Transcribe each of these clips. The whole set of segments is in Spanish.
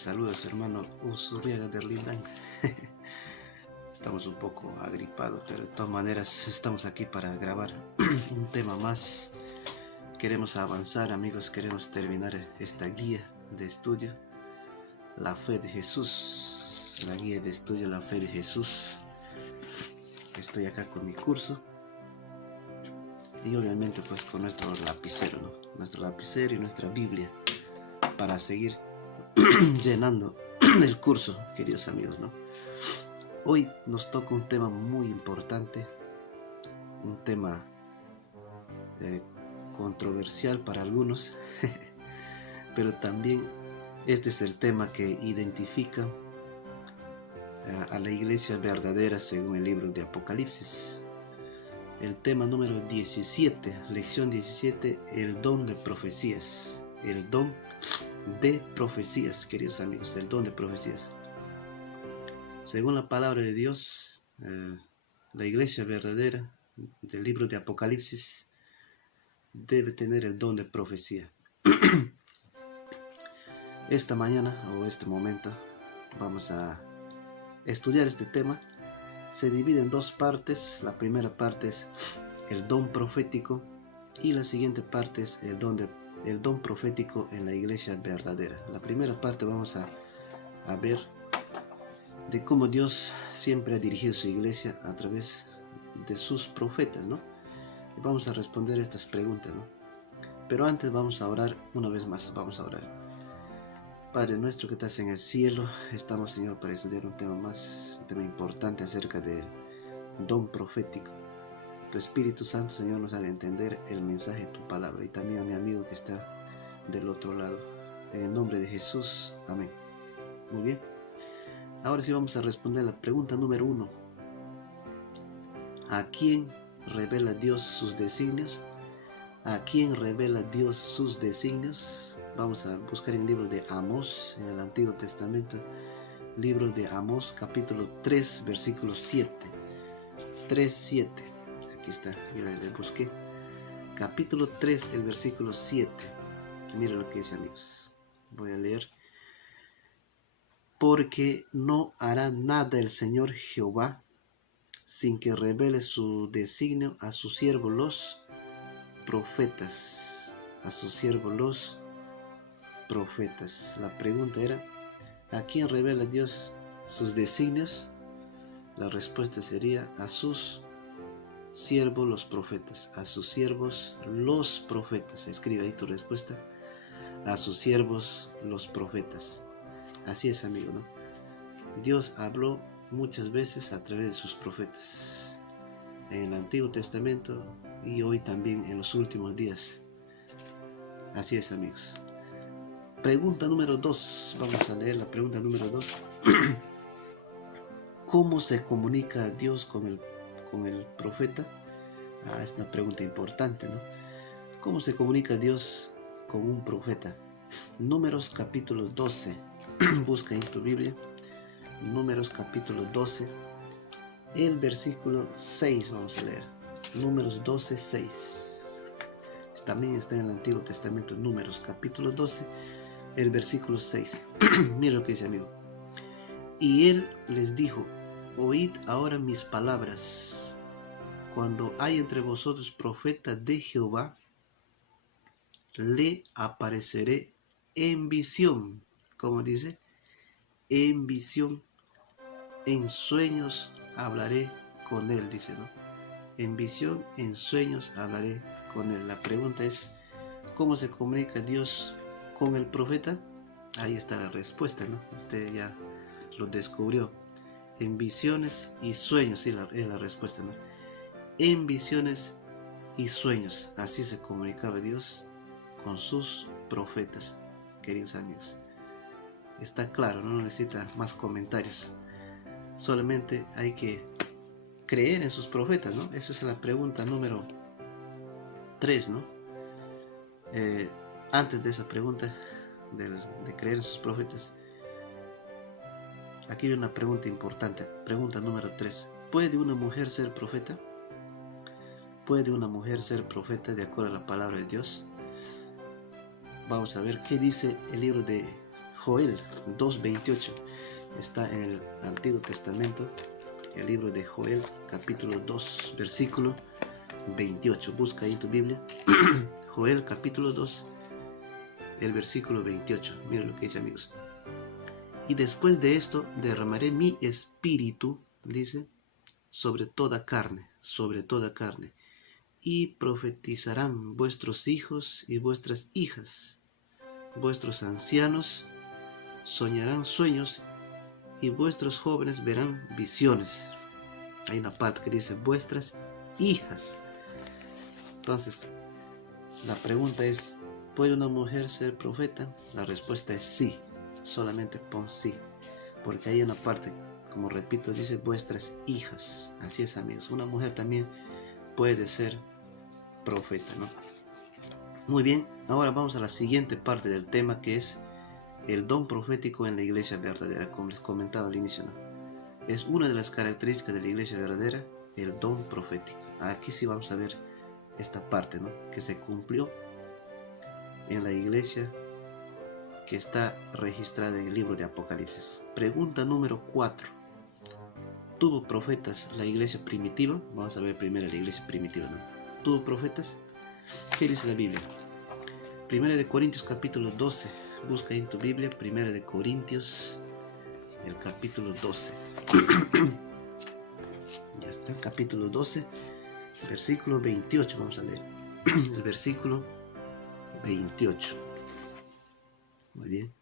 saluda a su hermano Usurriaga de Lindán. Estamos un poco agripados, pero de todas maneras estamos aquí para grabar un tema más. Queremos avanzar, amigos, queremos terminar esta guía de estudio, la fe de Jesús. La guía de estudio, la fe de Jesús. Estoy acá con mi curso. Y obviamente pues con nuestro lapicero, ¿no? Nuestro lapicero y nuestra Biblia para seguir llenando el curso, queridos amigos, ¿no? Hoy nos toca un tema muy importante, un tema controversial para algunos, pero también este es el tema que identifica a la iglesia verdadera según el libro de Apocalipsis. El tema número 17, lección 17, el don de profecías. El don de profecías, queridos amigos, el don de profecías. Según la palabra de Dios, la iglesia verdadera del libro de Apocalipsis debe tener el don de profecía. Esta mañana o este momento vamos a estudiar este tema. Se divide en dos partes. La primera parte es el don profético y la siguiente parte es el don profético en la iglesia verdadera. La primera parte vamos a ver de cómo Dios siempre ha dirigido su iglesia a través de sus profetas, ¿no? Y vamos a responder estas preguntas, ¿no? Pero antes vamos a orar una vez más. Vamos a orar. Padre nuestro que estás en el cielo, estamos, Señor, para estudiar un tema importante acerca del don profético. Tu Espíritu Santo, Señor, nos haga entender el mensaje de tu palabra, y también a mi amigo que está del otro lado. En el nombre de Jesús, amén. Muy bien. Ahora sí vamos a responder la pregunta número 1. ¿A quién revela Dios sus designios? ¿A quién revela Dios sus designios? Vamos a buscar en el libro de Amós, en el Antiguo Testamento. Libro de Amós, capítulo 3, versículo 7. 3:7. Aquí está, yo le busqué. Capítulo 3, el versículo 7. Mira lo que dice, amigos. Voy a leer. Porque no hará nada el Señor Jehová sin que revele su designio a sus siervos los profetas. A sus siervos los profetas. La pregunta era, ¿a quién revela Dios sus designios? La respuesta sería a sus siervos los profetas. A sus siervos los profetas. Escribe ahí tu respuesta. A sus siervos los profetas. Así es, amigo, ¿no? Dios habló muchas veces a través de sus profetas en el Antiguo Testamento y hoy también en los últimos días. Así es, amigos. Pregunta número 2. Vamos a leer la pregunta número 2. ¿Cómo se comunica Dios con el profeta? Es una pregunta importante, ¿no? ¿Cómo se comunica Dios con un profeta? Números capítulo 12. Busca en tu Biblia. Números capítulo 12. El versículo 6 vamos a leer. Números 12, 6. También está en el Antiguo Testamento. Números capítulo 12. El versículo 6. Mira lo que dice, amigo. Y él les dijo: oíd ahora mis palabras. Cuando hay entre vosotros profeta de Jehová, le apareceré en visión. ¿Cómo dice? En visión. En sueños hablaré con él, dice, ¿no? En visión, en sueños hablaré con él. La pregunta es, ¿cómo se comunica Dios con el profeta? Ahí está la respuesta, ¿no? Usted ya lo descubrió. En visiones y sueños, sí, es la respuesta, ¿no? En visiones y sueños. Así se comunicaba Dios con sus profetas, queridos amigos. Está claro, no necesita más comentarios. Solamente hay que creer en sus profetas, ¿no? Esa es la pregunta número 3, ¿no? Antes de esa pregunta de creer en sus profetas, aquí hay una pregunta importante. Pregunta número 3. ¿Puede una mujer ser profeta? ¿Puede una mujer ser profeta de acuerdo a la palabra de Dios? Vamos a ver qué dice el libro de Joel 2:28. Está en el Antiguo Testamento, el libro de Joel, capítulo 2, versículo 28. Busca ahí en tu Biblia. Joel, capítulo 2, el versículo 28. Miren lo que dice, amigos. Y después de esto derramaré mi espíritu, dice, sobre toda carne, y profetizarán vuestros hijos y vuestras hijas, vuestros ancianos soñarán sueños y vuestros jóvenes verán visiones. Hay una parte que dice vuestras hijas. Entonces, la pregunta es, ¿puede una mujer ser profeta? La respuesta es sí, solamente pon sí, porque hay una parte, como repito, dice vuestras hijas. Así es, amigos, una mujer también puede ser profeta, ¿no? Muy bien, ahora vamos a la siguiente parte del tema, que es el don profético en la iglesia verdadera. Como les comentaba al inicio, ¿no? Es una de las características de la iglesia verdadera, el don profético. Aquí sí vamos a ver esta parte, ¿no?, que se cumplió en la iglesia que está registrada en el libro de Apocalipsis. Pregunta número 4. ¿Tuvo profetas la iglesia primitiva? Vamos a ver primero la iglesia primitiva, ¿no? ¿Tuvo profetas? ¿Qué dice la Biblia? 1 Corintios capítulo 12. Busca en tu Biblia 1 Corintios, el capítulo 12. Ya está, capítulo 12, versículo 28. Vamos a leer el versículo 28. Muy bien.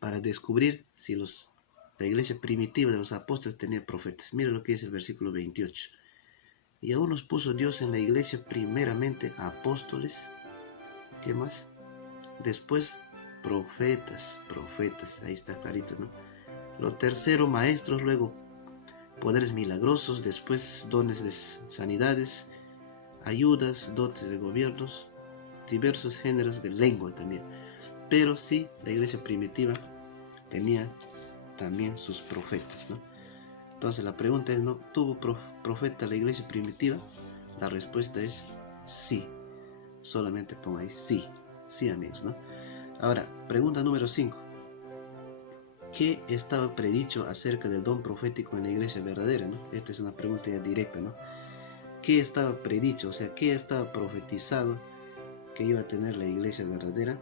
Para descubrir si la iglesia primitiva de los apóstoles tenía profetas. Mira lo que dice el versículo 28. Y aún nos puso Dios en la iglesia primeramente apóstoles. ¿Qué más? Después profetas. Ahí está clarito, ¿no? Lo tercero, maestros, luego poderes milagrosos, después dones de sanidades, ayudas, dotes de gobiernos, diversos géneros de lengua también. Pero sí, la iglesia primitiva tenía también sus profetas, ¿no? Entonces la pregunta es, ¿no tuvo profeta la iglesia primitiva? La respuesta es sí. Solamente pongo ahí sí. Sí, amigos, ¿no? Ahora, pregunta número 5. ¿Qué estaba predicho acerca del don profético en la iglesia verdadera, ¿no? Esta es una pregunta ya directa, ¿no? ¿Qué estaba predicho? O sea, ¿qué estaba profetizado que iba a tener la iglesia verdadera?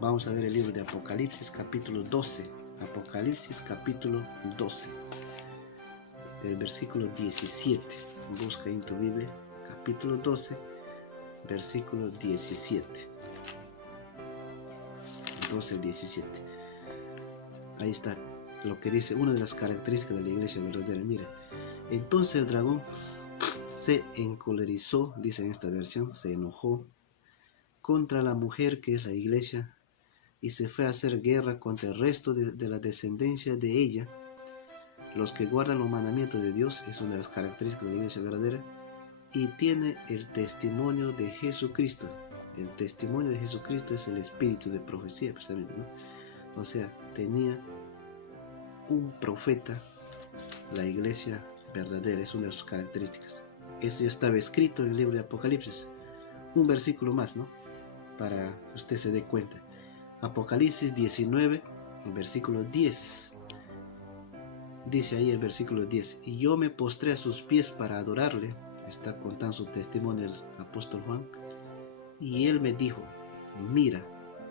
Vamos a ver el libro de Apocalipsis capítulo 12. Apocalipsis capítulo 12. El versículo 17. Busca en tu Biblia. Capítulo 12, versículo 17. 12, 17. Ahí está lo que dice una de las características de la iglesia verdadera. Mira, entonces el dragón se encolerizó, dice en esta versión, se enojó contra la mujer que es la iglesia y se fue a hacer guerra contra el resto de la descendencia de ella. Los que guardan los mandamientos de Dios es una de las características de la iglesia verdadera y tiene el testimonio de Jesucristo. El testimonio de Jesucristo es el espíritu de profecía, precisamente, ¿no? O sea, tenía un profeta la iglesia verdadera, es una de sus características. Eso ya estaba escrito en el libro de Apocalipsis. Un versículo más, ¿no?, para que usted se dé cuenta. Apocalipsis 19, versículo 10. Dice ahí el versículo 10. Y yo me postré a sus pies para adorarle. Está contando su testimonio el apóstol Juan. Y él me dijo, mira,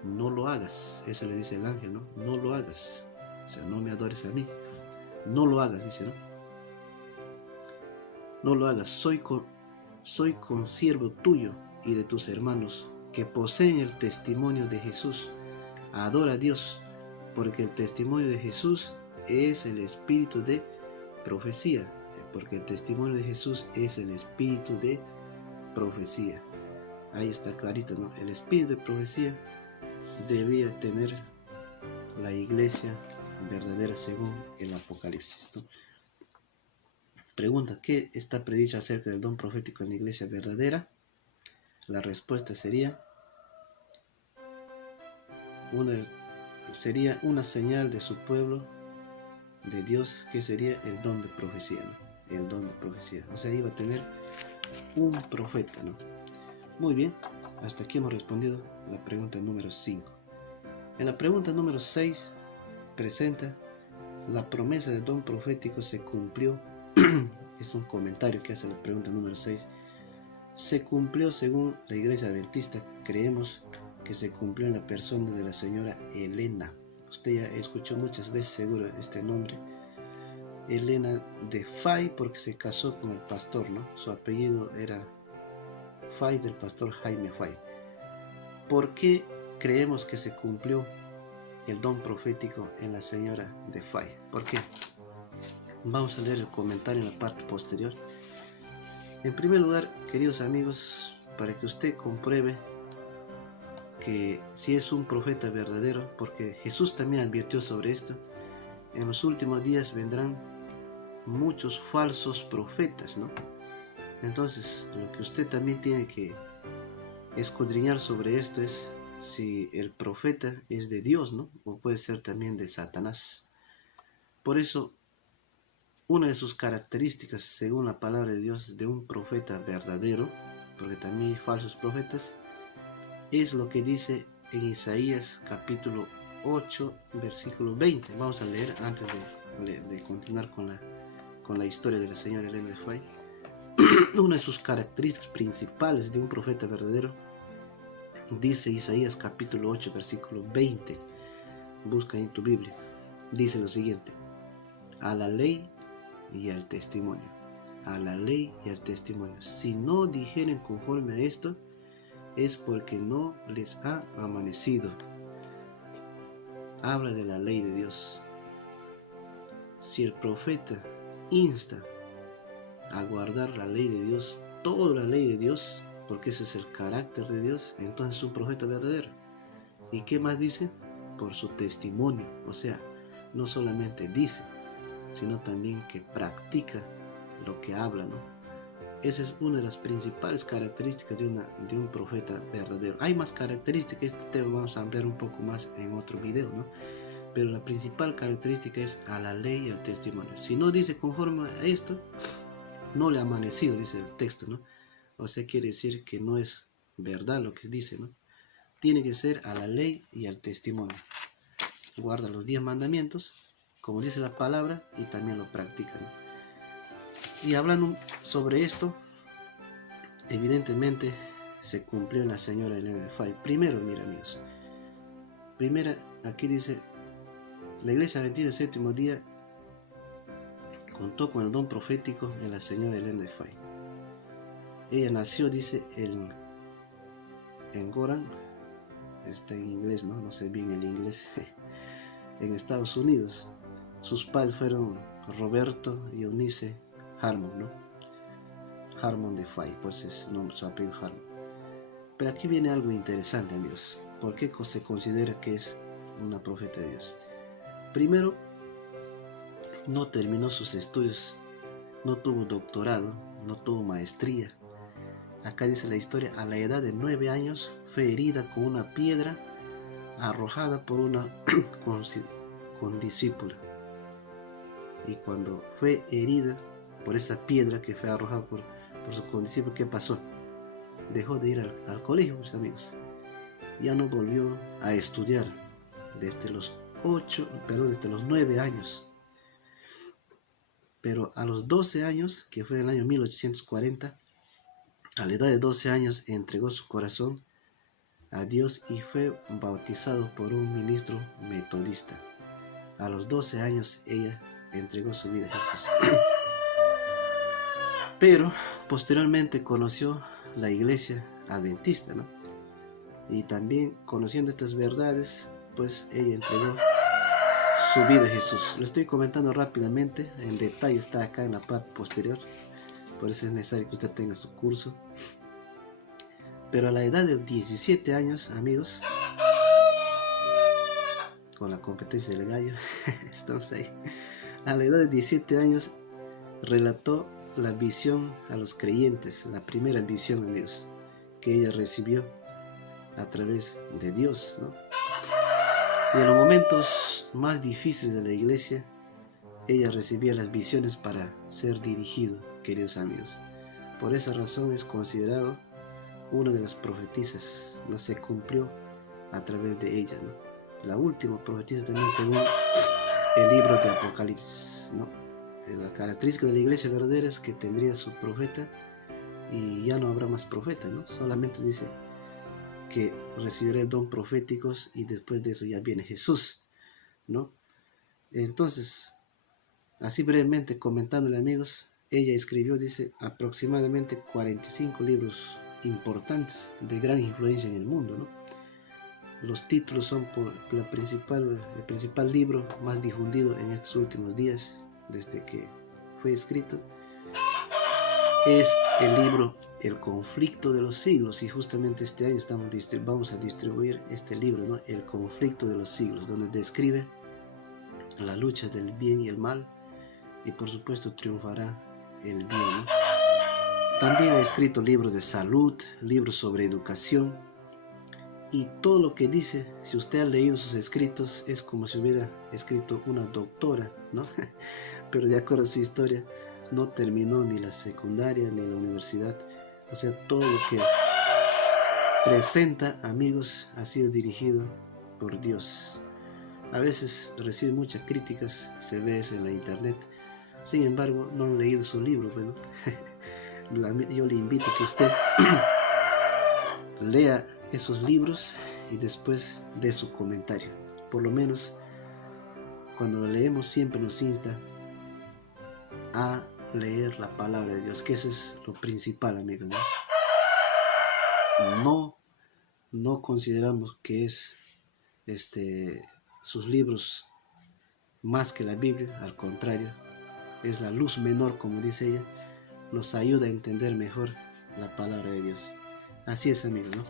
no lo hagas. Eso le dice el ángel, ¿no? No lo hagas. O sea, no me adores a mí. No lo hagas, dice, ¿no? No lo hagas. Soy consiervo tuyo y de tus hermanos que poseen el testimonio de Jesús. Adora a Dios, porque el testimonio de Jesús es el espíritu de profecía. Porque el testimonio de Jesús es el espíritu de profecía. Ahí está clarito, ¿no? El espíritu de profecía debía tener la iglesia verdadera según el Apocalipsis, ¿no? Pregunta, ¿qué está predicho acerca del don profético en la iglesia verdadera? La respuesta sería una señal de su pueblo, de Dios, que sería el don de profecía, ¿no? El don de profecía. O sea, iba a tener un profeta, ¿no? Muy bien, hasta aquí hemos respondido la pregunta número 5. En la pregunta número 6 presenta: la promesa del don profético se cumplió. Es un comentario que hace la pregunta número 6. Se cumplió según la Iglesia Adventista. Creemos que se cumplió en la persona de la señora Elena. Usted ya escuchó muchas veces seguro este nombre. Elena de Fay, porque se casó con el pastor, ¿no? Su apellido era Fay, del pastor Jaime Fay. ¿Por qué creemos que se cumplió el don profético en la señora de Fay? ¿Por qué? Vamos a leer el comentario en la parte posterior. En primer lugar, queridos amigos, para que usted compruebe que si es un profeta verdadero, porque Jesús también advirtió sobre esto: en los últimos días vendrán muchos falsos profetas, ¿no? Entonces, lo que usted también tiene que escudriñar sobre esto es si el profeta es de Dios, ¿no? O puede ser también de Satanás. Por eso, una de sus características, según la palabra de Dios, de un profeta verdadero, porque también hay falsos profetas, es lo que dice en Isaías capítulo 8, versículo 20. Vamos a leer antes de continuar con la historia de la señora Elena de Fay. Una de sus características principales de un profeta verdadero, dice Isaías capítulo 8, versículo 20. Busca en tu Biblia. Dice lo siguiente: a la ley y al testimonio. A la ley y al testimonio. Si no dijeren conforme a esto, es porque no les ha amanecido. Habla de la ley de Dios. Si el profeta insta a guardar la ley de Dios, toda la ley de Dios, porque ese es el carácter de Dios, entonces es un profeta verdadero. ¿Y qué más dice? Por su testimonio. O sea, no solamente dice, sino también que practica lo que habla, ¿no? Esa es una de las principales características de un profeta verdadero. Hay más características, este tema vamos a ampliar un poco más en otro video, ¿no? Pero la principal característica es a la ley y al testimonio. Si no dice conforme a esto, no le ha amanecido, dice el texto, ¿no? O sea, quiere decir que no es verdad lo que dice, ¿no? Tiene que ser a la ley y al testimonio. Guarda los 10 mandamientos, como dice la palabra, y también lo practica, ¿no? Y hablando sobre esto, evidentemente se cumplió en la señora Elena de Fay. Primero, mira amigos, primera, aquí dice: la Iglesia Adventista del Séptimo Día contó con el don profético en la señora Elena de Fay. Ella nació, dice, en Goran, está en inglés, no sé bien el inglés, en Estados Unidos. Sus padres fueron Roberto y Eunice Harmon, ¿no? Harmon de Fay, pues es su apellido Harmon. Pero aquí viene algo interesante, amigos. ¿Por qué se considera que es una profeta de Dios? Primero, no terminó sus estudios, no tuvo doctorado, no tuvo maestría. Acá dice la historia: a la edad de 9 años fue herida con una piedra arrojada por una condiscípula. Y cuando fue herida por esa piedra que fue arrojada por su condiscípulo, ¿qué pasó? Dejó de ir al colegio, mis amigos. Ya no volvió a estudiar desde los 9 años. Pero a los 12 años, que fue en el año 1840, a la edad de 12 años entregó su corazón a Dios y fue bautizado por un ministro metodista. A los 12 años ella entregó su vida a Jesús. Pero posteriormente conoció la Iglesia Adventista, ¿no? Y también conociendo estas verdades, pues ella entregó su vida a Jesús. Lo estoy comentando rápidamente, en detalle está acá en la parte posterior, por eso es necesario que usted tenga su curso. Pero a la edad de 17 años, amigos, con la competencia del gallo, estamos ahí. A la edad de 17 años relató la visión a los creyentes, la primera visión, amigos, que ella recibió a través de Dios, ¿no? Y en los momentos más difíciles de la iglesia, ella recibía las visiones para ser dirigido, queridos amigos. Por esa razón es considerado una de las profetisas, no se cumplió a través de ella, ¿no? la última profetiza también según el libro de Apocalipsis, ¿no? La característica de la iglesia verdadera es que tendría su profeta y ya no habrá más profetas, ¿no? Solamente dice que recibirá el don proféticos y después de eso ya viene Jesús, ¿no? Entonces, así brevemente comentándole, amigos, ella escribió, dice, aproximadamente 45 libros importantes de gran influencia en el mundo, ¿no? Los títulos son por el principal libro más difundido en estos últimos días, desde que fue escrito, es el libro El conflicto de los siglos, y justamente este año vamos a distribuir este libro, ¿no? El conflicto de los siglos, donde describe la lucha del bien y el mal, y por supuesto triunfará el bien, ¿no? También ha escrito libros de salud, libros sobre educación, y todo lo que dice, si usted ha leído sus escritos, es como si hubiera escrito una doctora, ¿no? Pero de acuerdo a su historia, no terminó ni la secundaria ni la universidad. O sea, todo lo que presenta, amigos, ha sido dirigido por Dios. A veces recibe muchas críticas, se ve eso en la internet. Sin embargo, no han leído su libro. Bueno, yo le invito a que usted lea esos libros y después dé su comentario. Por lo menos cuando lo leemos siempre nos insta a leer la palabra de Dios, que eso es lo principal, amigos, ¿no? No consideramos que es sus libros más que la Biblia, al contrario, es la luz menor, como dice ella, nos ayuda a entender mejor la palabra de Dios. Así es, amigos, ¿no?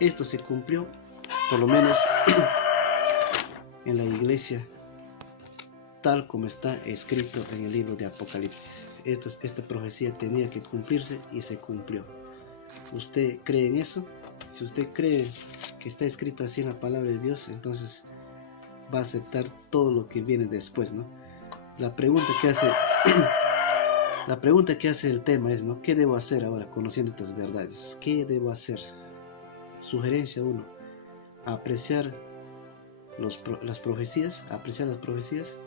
Esto se cumplió, por lo menos en la iglesia, tal como está escrito en el libro de Apocalipsis. Esta profecía tenía que cumplirse y se cumplió. ¿Usted cree en eso? Si usted cree que está escrito así en la palabra de Dios, entonces va a aceptar todo lo que viene después, ¿no? La pregunta que hace el tema es, ¿no? ¿Qué debo hacer ahora conociendo estas verdades? ¿Qué debo hacer? Sugerencia 1, apreciar las profecías, apreciar las profecías.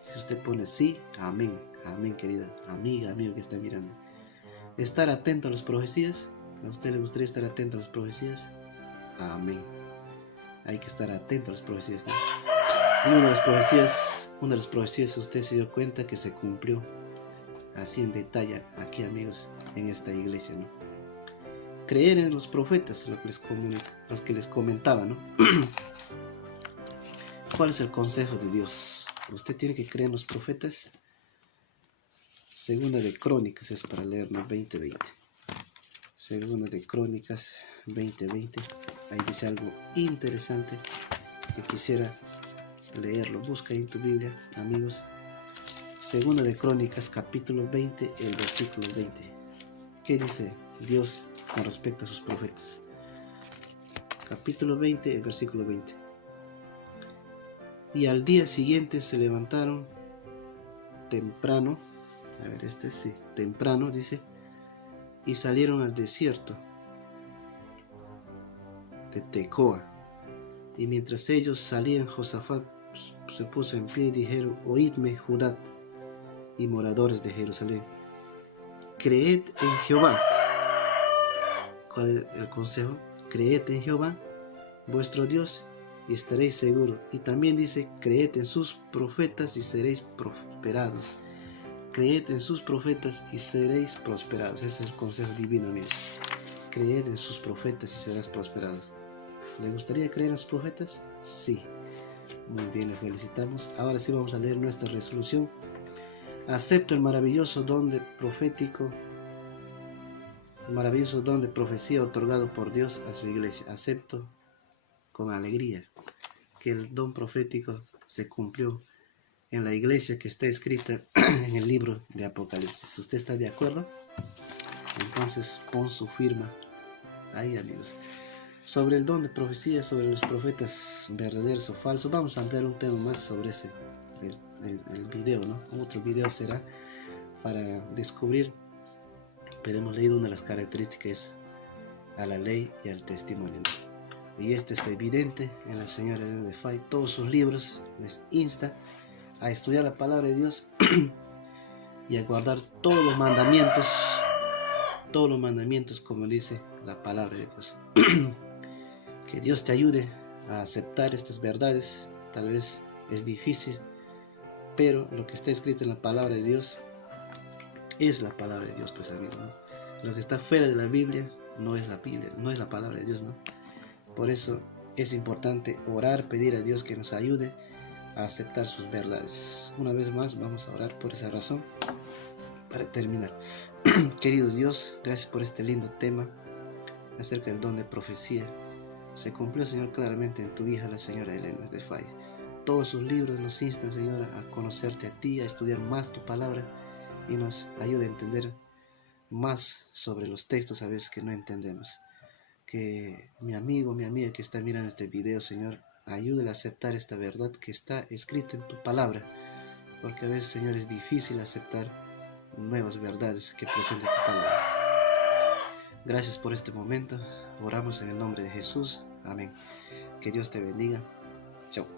Si usted pone sí, amén, amén, querida amiga, amigo que está mirando. Estar atento a las profecías. ¿A usted le gustaría estar atento a las profecías? Amén. Hay que estar atento a las profecías, ¿no? Una de las profecías usted se dio cuenta que se cumplió así en detalle aquí, amigos, en esta iglesia, ¿no? Creer en los profetas, los que les comentaba, ¿no? ¿Cuál es el consejo de Dios? Usted tiene que creer en los profetas. Segunda de Crónicas es para leerlo, 20:20. Segunda de Crónicas 20:20. Ahí dice algo interesante que quisiera leerlo. Busca en tu Biblia, amigos. Segunda de Crónicas, capítulo 20, el versículo 20. ¿Qué dice Dios con respecto a sus profetas? Capítulo 20, el versículo 20. Y al día siguiente se levantaron temprano. A ver, temprano dice. Y salieron al desierto de Tecoa. Y mientras ellos salían, Josafat se puso en pie y dijeron: oídme, Judá y moradores de Jerusalén, creed en Jehová. ¿Cuál es el consejo? Creed en Jehová, vuestro Dios, y estaréis seguros. Y también dice: creed en sus profetas y seréis prosperados. Creed en sus profetas y seréis prosperados. Ese es el consejo divino, amigos. Creed en sus profetas y serás prosperados. ¿Le gustaría creer en sus profetas? Sí. Muy bien, les felicitamos. Ahora sí vamos a leer nuestra resolución. Acepto el maravilloso don de profecía otorgado por Dios a su iglesia. Acepto con alegría que el don profético se cumplió en la iglesia que está escrita en el libro de Apocalipsis. ¿Usted está de acuerdo? Entonces pon su firma ahí, amigos. Sobre el don de profecía, sobre los profetas verdaderos o falsos, vamos a ampliar un tema más sobre el video, ¿no? Otro video será para descubrir, pero hemos leído una de las características a la ley y al testimonio, ¿no? y este es evidente en la señora Elena de Fay. Todos sus libros les insta a estudiar la palabra de Dios y a guardar todos los mandamientos como dice la palabra de Dios. Que Dios te ayude a aceptar estas verdades. Tal vez es difícil, pero lo que está escrito en la palabra de Dios es la palabra de Dios, pues amigos, ¿no? Lo que está fuera de la Biblia no es la Biblia, no es la palabra de Dios, ¿no? Por eso es importante orar, pedir a Dios que nos ayude a aceptar sus verdades. Una vez más vamos a orar por esa razón para terminar. Querido Dios, gracias por este lindo tema acerca del don de profecía. Se cumplió, Señor, claramente en tu hija, la señora Elena de Fay. Todos sus libros nos instan, Señor, a conocerte a ti, a estudiar más tu palabra y nos ayuda a entender más sobre los textos a veces que no entendemos. Que mi amigo, mi amiga que está mirando este video, Señor, ayúdale a aceptar esta verdad que está escrita en tu palabra, porque a veces, Señor, es difícil aceptar nuevas verdades que presenta tu palabra. Gracias por este momento. Oramos en el nombre de Jesús. Amén. Que Dios te bendiga. Chao.